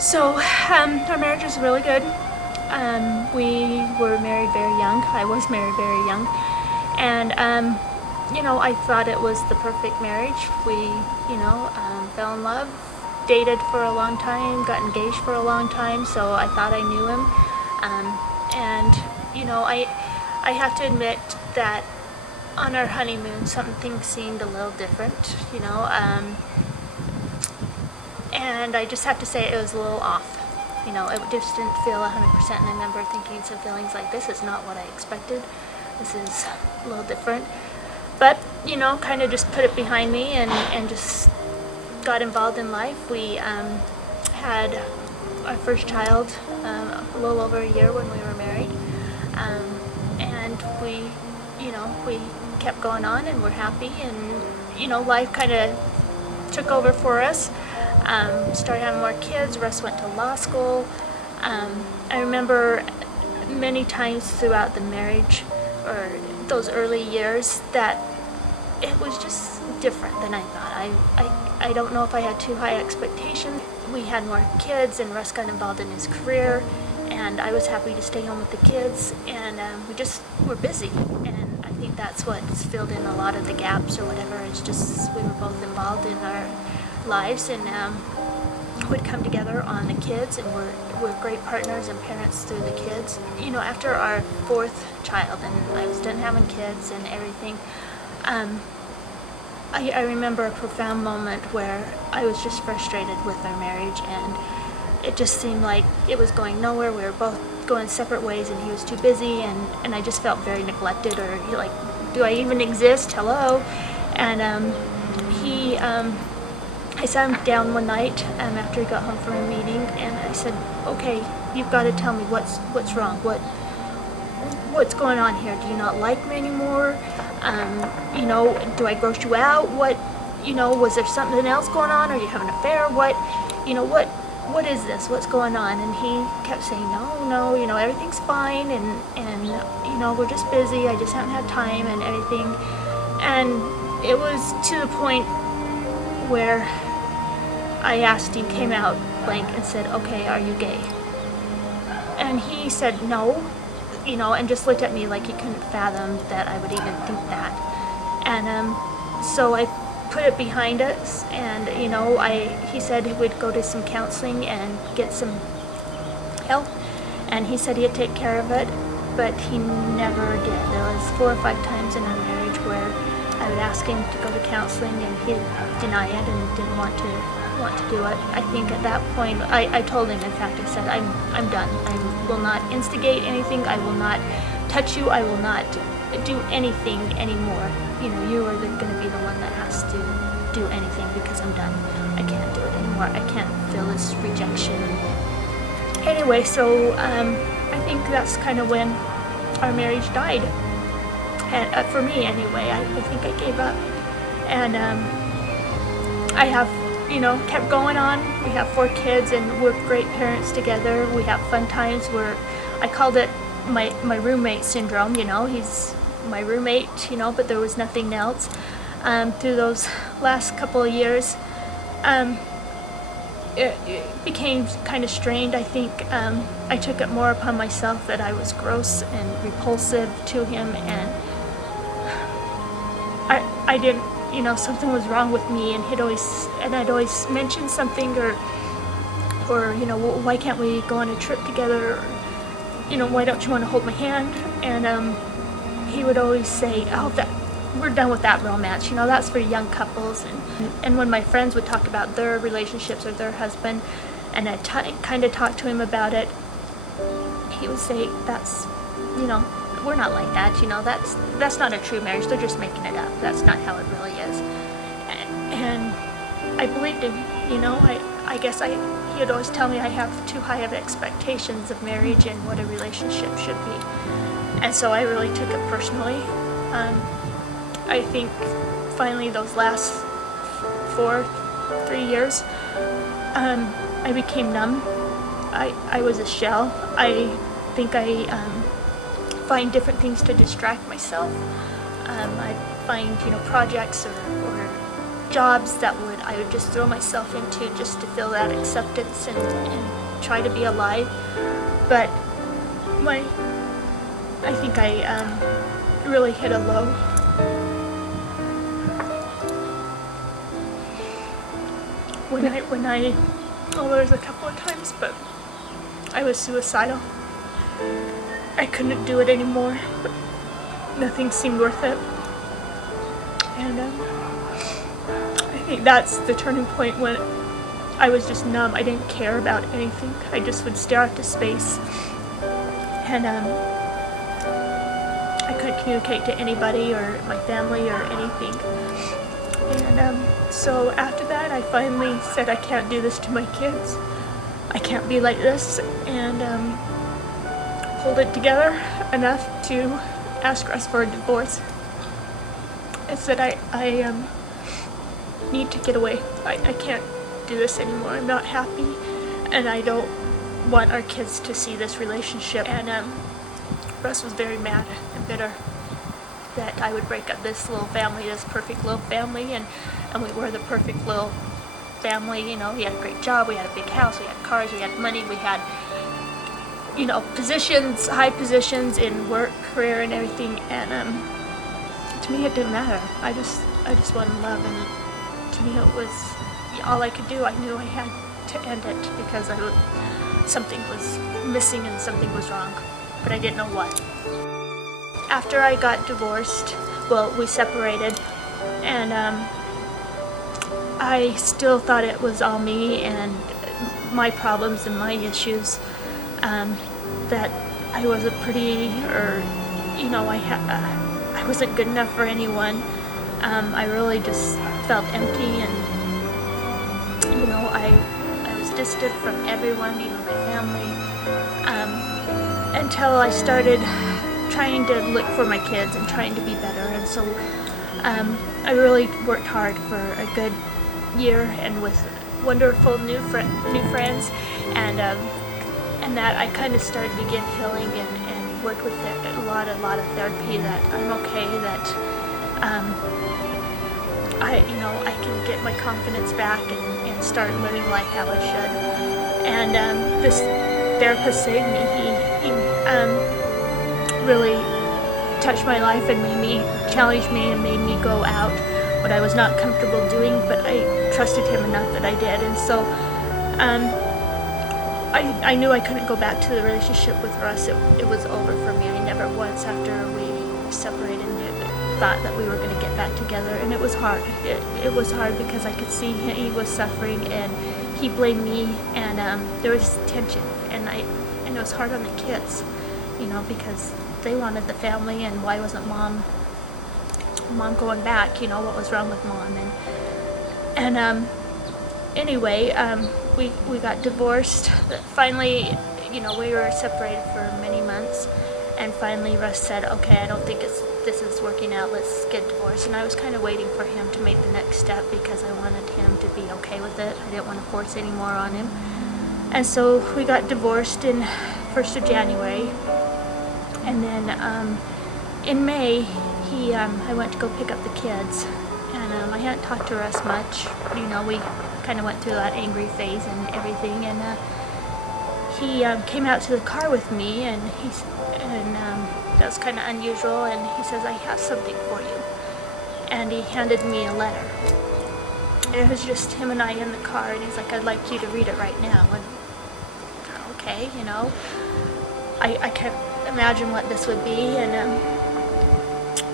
So our marriage was really good. We were married very young. I was married very young, and I thought it was the perfect marriage. We, fell in love, dated for a long time, got engaged for a long time. So I thought I knew him, and I have to admit that on our honeymoon, something seemed a little different. And I just have to say it was a little off. It just didn't feel 100%, and I remember thinking some feelings like, this is not what I expected. This is a little different. But, kind of just put it behind me and just got involved in life. We had our first child a little over a year when we were married. And we kept going on, and we're happy, and, life kind of took over for us. Started having more kids. Russ went to law school. I remember many times throughout the marriage, or those early years, that it was just different than I thought. I don't know if I had too high expectations. We had more kids, and Russ got involved in his career, and I was happy to stay home with the kids, and we just were busy. And I think that's what's filled in a lot of the gaps or whatever. It's just we were both involved in our lives, and would come together on the kids, and we're great partners and parents through the kids. After our fourth child, and I was done having kids and everything, I remember a profound moment where I was just frustrated with our marriage, and it just seemed like it was going nowhere. We were both going separate ways, and he was too busy, and I just felt very neglected, or like, do I even exist? Hello. And I sat him down one night after he got home from a meeting, and I said, okay, you've got to tell me what's wrong. What's going on here? Do you not like me anymore? Do I gross you out? Was there something else going on? Are you having an affair? What is this? What's going on? And he kept saying, no, everything's fine, and we're just busy. I just haven't had time and everything. And it was to the point where I asked him, came out blank, and said, okay, are you gay? And he said no, and just looked at me like he couldn't fathom that I would even think that. And so I put it behind us, and he said he would go to some counseling and get some help, and he said he'd take care of it, but he never did. There was 4 or 5 times in our marriage where I would ask him to go to counseling, and he'd deny it and didn't want to do it. I think at that point, I told him, in fact, I said, I'm done. I will not instigate anything. I will not touch you. I will not do anything anymore. You are going to be the one that has to do anything, because I'm done. I can't do it anymore. I can't feel this rejection. Anyway, so I think that's kind of when our marriage died. And for me anyway, I think I gave up. And I have, kept going on. We have 4 kids, and we're great parents together. We have fun times. I called it my roommate syndrome. He's my roommate, but there was nothing else. Through those last couple of years, it became kind of strained. I think I took it more upon myself that I was gross and repulsive to him, and I didn't, something was wrong with me, and I'd always mention something, or well, why can't we go on a trip together, or, why don't you want to hold my hand? And he would always say, oh, we're done with that romance, that's for young couples. And when my friends would talk about their relationships or their husband, and I kind of talk to him about it, he would say, that's, we're not like that, that's not a true marriage. They're just making it up. That's not how it really is. And I believed him, I guess he would always tell me I have too high of expectations of marriage and what a relationship should be. And so I really took it personally. I think finally those last 3 years, I became numb. I was a shell. I think I find different things to distract myself. I find, projects or jobs that I would just throw myself into just to feel that acceptance and try to be alive. But I think I really hit a low. Well, there was a couple of times, but I was suicidal. I couldn't do it anymore. Nothing seemed worth it. And I think that's the turning point when I was just numb. I didn't care about anything. I just would stare into space. And I couldn't communicate to anybody or my family or anything. And so after that, I finally said, I can't do this to my kids. I can't be like this. And pulled it together enough to ask Russ for a divorce. I said, I need to get away. I can't do this anymore. I'm not happy, and I don't want our kids to see this relationship. And Russ was very mad and bitter that I would break up this little family, this perfect little family, and we were the perfect little family. You know, we had a great job, we had a big house, we had cars, we had money, we had, you know, positions, high positions in work, career, and everything. And to me, it didn't matter. I just wanted love, and to me, it was all I could do. I knew I had to end it because something was missing and something was wrong, but I didn't know what. After I got divorced, well, we separated, and I still thought it was all me and my problems and my issues, that I wasn't pretty, or, you know, I wasn't good enough for anyone. I really just felt empty, and, you know, I was distant from everyone, even my family, until I started trying to look for my kids and trying to be better. And so I really worked hard for a good year, and with wonderful new friends, and that I kind of started to begin healing and worked with a lot of therapy, that I'm okay, that I can get my confidence back and start living life how I should. And this therapist saved me. He really touched my life and made me, challenged me, and made me go out what I was not comfortable doing, but I trusted him enough that I did. And so I knew I couldn't go back to the relationship with Russ. It was over for me. I never once, after we separated, thought that we were going to get back together. And it was hard. It was hard because I could see he was suffering, and he blamed me, and there was tension, and it was hard on the kids, you know, because they wanted the family, and why wasn't mom going back? You know, what was wrong with mom? And anyway, we got divorced. Finally, you know, we were separated for many months, and finally Russ said, okay, I don't think this is working out, let's get divorced. And I was kind of waiting for him to make the next step because I wanted him to be okay with it. I didn't want to force any more on him. And so we got divorced in 1st of January. And then in May, I went to go pick up the kids, and I hadn't talked to Russ much. You know, we kind of went through that angry phase and everything, and he came out to the car with me, and that was kind of unusual, and he says, I have something for you. And he handed me a letter. And it was just him and I in the car, and he's like, I'd like you to read it right now. And okay, you know, I can't imagine what this would be. And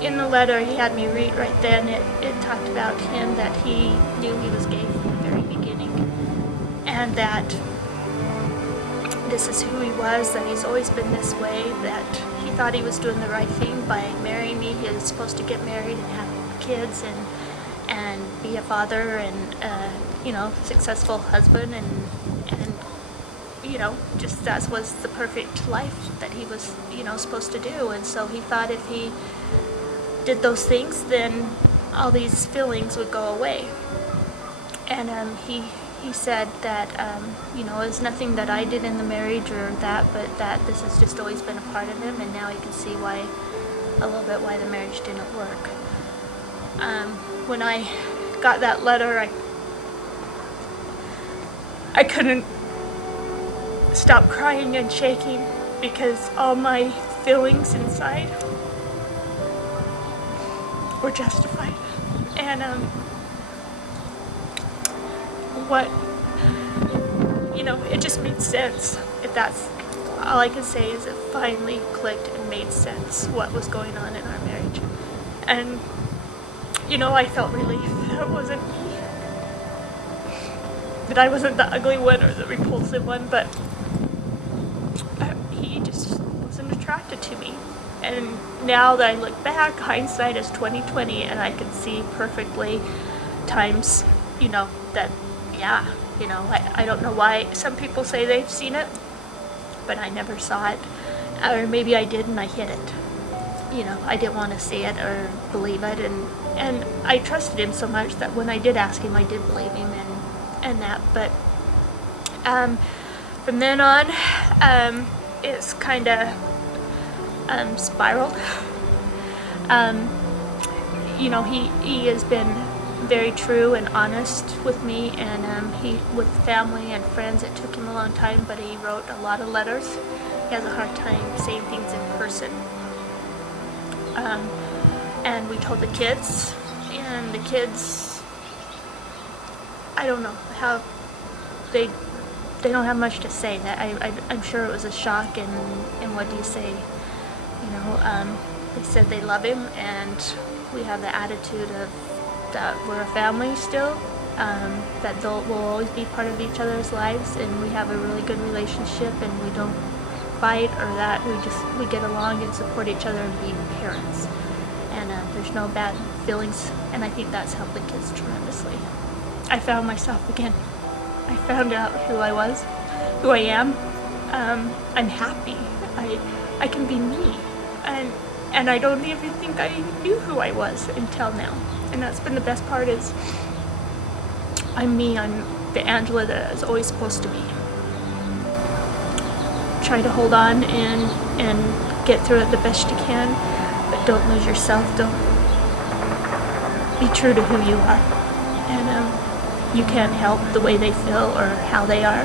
in the letter he had me read right then, it talked about him, that he knew he was gay from the very beginning, and that this is who he was, that he's always been this way, that he thought he was doing the right thing by marrying me. He was supposed to get married and have kids and be a father and you know, successful husband, and you know, just that was the perfect life that he was, you know, supposed to do. And so he thought if he did those things, then all these feelings would go away. And he said that you know, it's nothing that I did in the marriage or that, but that this has just always been a part of him, and now he can see a little bit why the marriage didn't work. When I got that letter, I couldn't stop crying and shaking because all my feelings inside were justified. And it just made sense. If that's all I can say, is it finally clicked and made sense what was going on in our marriage. And I felt relief that it wasn't me, that I wasn't the ugly one or the repulsive one, but he just wasn't attracted to me. And now that I look back, hindsight is 20/20, and I can see perfectly times, that, yeah, I don't know why some people say they've seen it, but I never saw it. Or maybe I did and I hid it. I didn't want to see it or believe it, and I trusted him so much that when I did ask him, I did believe him and that. But from then on, it's kind of spiraled. He has been very true and honest with me, and with family and friends, it took him a long time, but he wrote a lot of letters. He has a hard time saying things in person. And we told the kids, and the kids, I don't know how they don't have much to say. That I'm sure it was a shock, and what do you say? They said they love him, and we have the attitude of that we're a family still, that we'll always be part of each other's lives, and we have a really good relationship, and we don't fight or that. We get along and support each other and be parents, and there's no bad feelings, and I think that's helped the kids tremendously. I found myself again. I found out who I was, who I am. I'm happy. I can be me, and I don't even think I knew who I was until now. And that's been the best part, is I'm me. I'm the Angela that I was always supposed to be. Try to hold on and get through it the best you can, but don't lose yourself. Don't be true to who you are. And you can't help the way they feel or how they are.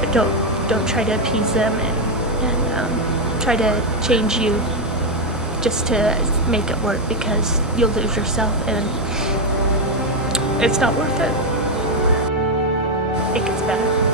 But don't try to appease them and try to change you just to make it work, because you'll lose yourself, and it's not worth it. It gets better.